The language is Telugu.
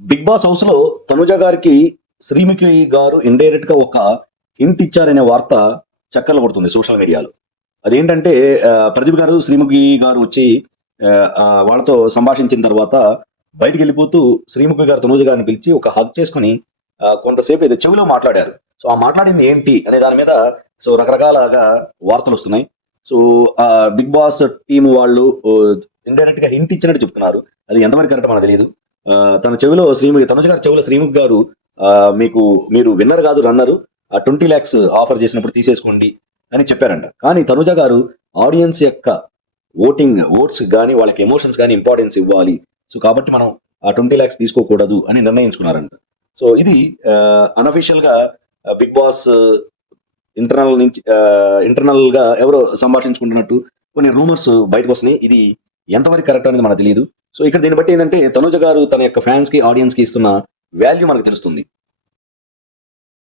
బిగ్ బాస్ హౌస్లో తనుజ గారికి శ్రీముఖి గారు ఇండైరెక్ట్గా ఒక హింట్ ఇచ్చారనే వార్త చక్కర్లు పడుతుంది సోషల్ మీడియాలో అదేంటంటే ప్రదీప్ గారు శ్రీముఖి గారు వచ్చి వాళ్ళతో సంభాషించిన తర్వాత బయటికి వెళ్ళిపోతూ శ్రీముఖి గారు తనుజ గారిని పిలిచి ఒక హక్ చేసుకుని కొంతసేపు ఏదో చెవిలో మాట్లాడారు. సో ఆ మాట్లాడింది ఏంటి అనే దాని మీద సో రకరకాలగా వార్తలు వస్తున్నాయి. సో బిగ్ బాస్ టీం వాళ్ళు ఇండైరెక్ట్గా హింట్ ఇచ్చినట్టు చెప్తున్నారు. అది ఎంతవరకు కరెక్ట్ మనకు తెలియదు. తన చెవిలో శ్రీముఖి తనుజ గారి చెవిలో శ్రీముఖి గారు మీకు మీరు విన్నర్ కాదు రన్నరు ఆ ట్వంటీ ల్యాక్స్ ఆఫర్ చేసినప్పుడు తీసేసుకోండి అని చెప్పారంట. కానీ తనుజ గారు ఆడియన్స్ యొక్క ఓటింగ్ ఓట్స్ కానీ వాళ్ళకి ఎమోషన్స్ కానీ ఇంపార్టెన్స్ ఇవ్వాలి. సో కాబట్టి మనం ఆ ట్వంటీ ల్యాక్స్ తీసుకోకూడదు అని నిర్ణయించుకున్నారంట. సో ఇది అన్అఫీషియల్గా బిగ్ బాస్ ఇంటర్నల్ నుంచి ఇంటర్నల్గా ఎవరో సంభాషించుకుంటున్నట్టు కొన్ని రూమర్స్ బయటకు వస్తున్నాయి. ఇది ఎంతవరకు కరెక్ట్ అనేది మనకు తెలియదు సో ఇక్కడ దీన్ని బట్టి ఏంటంటే తనుజ గారు తన యొక్క ఫ్యాన్స్కి ఆడియన్స్కి ఇస్తున్న వాల్యూ మనకు తెలుస్తుంది.